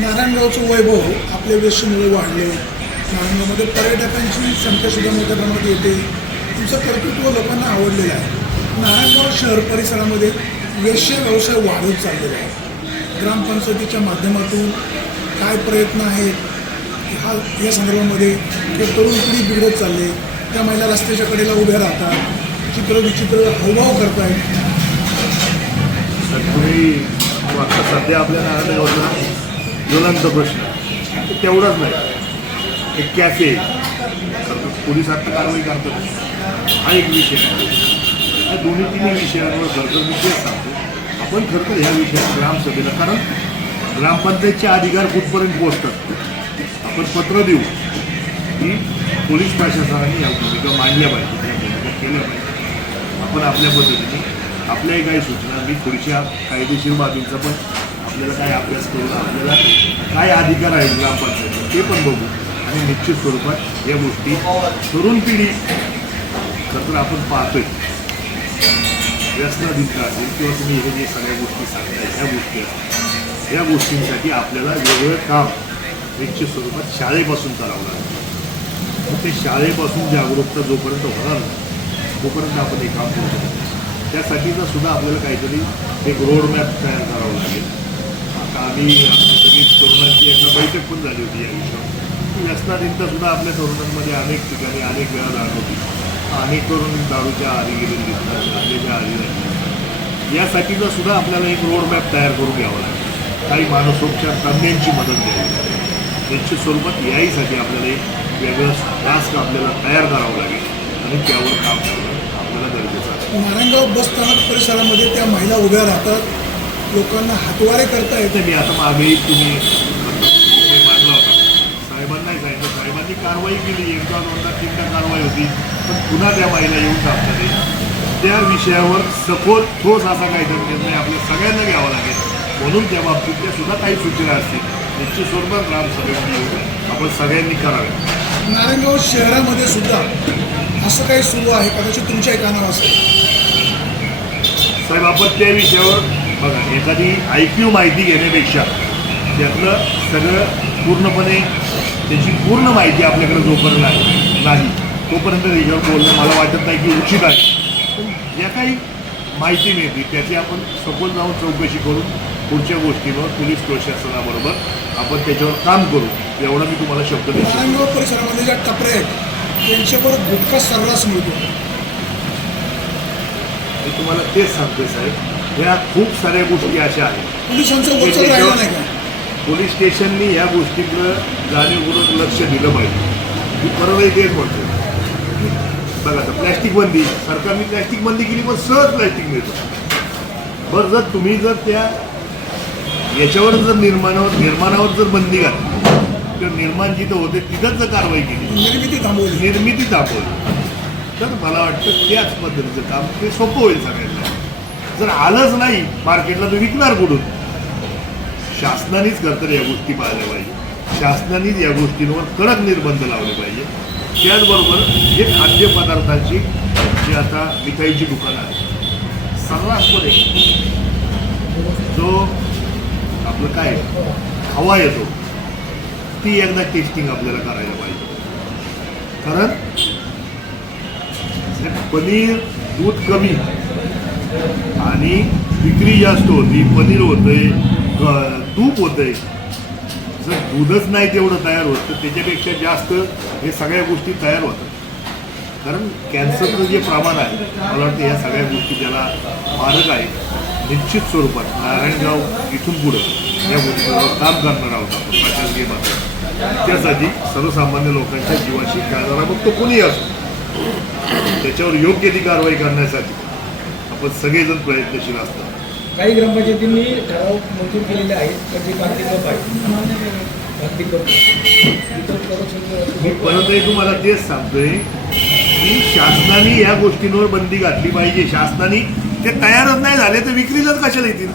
नारायणगावचं वैभव आपल्या वेशीमुळे वाढले. नारायणगावमध्ये पर्यटकांची संख्यासुद्धा मोठ्या प्रमाणात येते. तुमचं कर्तृत्व लोकांना आवडलेलं आहे. नारायणगाव शहर परिसरामध्ये वेश्य व्यवसाय वाढत चाललेला आहे. ग्रामपंचायतीच्या माध्यमातून काय प्रयत्न आहेत हा या संदर्भामध्ये ते तरुण पिढी बिघडत चालले. त्या महिला रस्त्याच्या कडेला उभ्या राहतात. चित्र विचित्र हावभाव करतायत. तर तुम्ही सध्या आपल्या नारायणगावचा ज्वलंत प्रश्न. तेवढंच नाही. एक कॅफे तर पोलीस आता कारवाई करतात. हा एक विषय या दोन्ही तिन्ही विषयांवर खरंतर विषय सांगतो आपण खरं तर ह्या विषयात ग्रामसभेला कारण ग्रामपंचायतचे अधिकार कुठपर्यंत पोहोचतात? आपण पत्र देऊ. की पोलीस प्रशासनाने या भूमिका मांडल्या पाहिजे या भूमिका केल्या पाहिजे आपण आपल्या पद्धतीने आपल्याही काही सूचना मी थोडीशा कायदेशीर बाबींचा पण आपल्याला काय अभ्यास करून आपल्याला काय अधिकार आहेत ग्रामपंचायत ते पण बघू. आणि निश्चित स्वरूपात या गोष्टी तरुण पिढी तर आपण पाहतोय. व्यसनाधीन असेल किंवा तुम्ही हे जे सगळ्या गोष्टी सांगताय ह्या गोष्टी या गोष्टींसाठी आपल्याला वेगळं काम निश्चित स्वरूपात शाळेपासून करावं लागेल मग ते शाळेपासून जागरूकता जोपर्यंत होणार तोपर्यंत आपण हे काम करू शकतो त्यासाठीचा सुद्धा आपल्याला काहीतरी एक रोडमॅप तयार करावं लागेल. आम्ही सगळी तरुणांची एकदा बैठक पण झाली होती या विषयावर व्यसनाधीनता सुद्धा आपल्या तरुणांमध्ये अनेक ठिकाणी अनेक वेळा जाणवती अनेक तरुण दारूच्या आधी गेलेले दिसतात गांजेच्या आधी राहिले यासाठीचा सुद्धा आपल्याला एक रोड मॅप तयार करून घ्यावा लागेल. काही मानसोपचार तज्ज्ञांची मदत घ्यावी लागेल. निश्चित स्वरूपात याहीसाठी आपल्याला एक वेगळं टास्क आपल्याला तयार करावं लागेल. आणि त्यावर काम करणं आपल्याला गरजेचं आहे. नारायणगाव बस स्थानक परिसरामध्ये त्या महिला उभ्या राहतात. लोकांना हातवारे करता येते. मी आता मागेही तुम्ही मांडला होता. साहेबांनाही सांगितलं. साहेबांनी कारवाई केली. एकदा दोनदा तीनदा कारवाई होती. पण पुन्हा त्या महिला येऊन टाकतात त्या विषयावर सखोल ठोस असा काहीतरी निर्णय आपल्या सगळ्यांना घ्यावा लागेल. म्हणून त्या बाबतीत त्या सुद्धा काही सूचना असतील निश्चित स्वरूपात येऊन आपण सगळ्यांनी कराव्या नारायणगाव शहरामध्ये सुद्धा असं काही सुरू आहे. कदाचित तुमच्या कानावर असेल. साहेब आपण त्या विषयावर बघा एखादी आय क्यू माहिती घेण्यापेक्षा त्यातलं सगळं पूर्णपणे त्याची पूर्ण माहिती आपल्याकडे जोपर्यंत नाही नाही तोपर्यंत त्याच्यावर बोलणं मला वाटत नाही की उचित आहे. ज्या काही माहिती मिळते त्याची आपण सखोल जाऊन चौकशी करून पुढच्या गोष्टीवर पोलीस प्रशासनाबरोबर आपण त्याच्यावर काम करू. एवढा मी तुम्हाला शब्द देतो. परिसरामध्ये ज्या टपऱ्या आहेत त्यांच्यावर गुटखा सर्रास मिळतो. मी तुम्हाला तेच सांगतोय साहेब. ह्या खूप साऱ्या गोष्टी अशा आहेत. पोलीस स्टेशननी या गोष्टीकडं जाणीवपूर्वक लक्ष दिलं पाहिजे. मी परवाही तेच म्हणतो बघा आता प्लॅस्टिक बंदी. सरकारने प्लॅस्टिक बंदी केली पण सहज प्लॅस्टिक मिळतं. बरं जर तुम्ही जर त्या याच्यावर जर निर्माणावर निर्माणावर जर बंदी घातली किंवा निर्माण जिथं होते तिथंच जर कारवाई केली. निर्मिती थांबवली. निर्मिती दाखवली तर मला वाटतं त्याच पद्धतीचं काम ते सोपं होईल सगळ्यांना. जर आलंच नाही मार्केटला तर विकणार कुठून? शासनानेच खरं तर या गोष्टी पाहिल्या पाहिजे. शासनानेच या गोष्टींवर कडक निर्बंध लावले पाहिजे. त्याचबरोबर हे खाद्यपदार्थांची जी आता मिठाईची दुकानं आहेत सर्रासपणे जो आपलं काय हवा येतो ती एकदा टेस्टिंग आपल्याला करायला पाहिजे. कारण पनीर दूध कमी आणि विक्री जास्त होती पनीर होतंय तूप होतंय. जर दूधच नाही तेवढं तयार होत तर त्याच्यापेक्षा जास्त हे सगळ्या गोष्टी तयार होतात. कारण कॅन्सरचं जे प्रमाण आहे मला वाटतं या सगळ्या गोष्टी ज्याला मारक आहे निश्चित स्वरूपात नारायणगाव इथून पुढं या गोष्टीवर काम करणार आहोत आपण प्रशासकीय मात्र त्यासाठी सर्वसामान्य लोकांच्या जीवाशी खेळणारा मग तो कोणीही असतो त्याच्यावर योग्य ती कारवाई करण्यासाठी. आपण सगळेजण प्रयत्नशील असतात. काही ग्रामपंचायतींनी ठराव मंजूर केलेले आहेत तर जे बांधणी कप आहे बांधणी कप इतर मी प्रदूषण परतही तुम्हाला तेच सांगतोय की शासनाने या गोष्टींवर बंदी घातली पाहिजे. शासनाने ते तयारच नाही झाले तर विक्रीलाच कशाला येतील?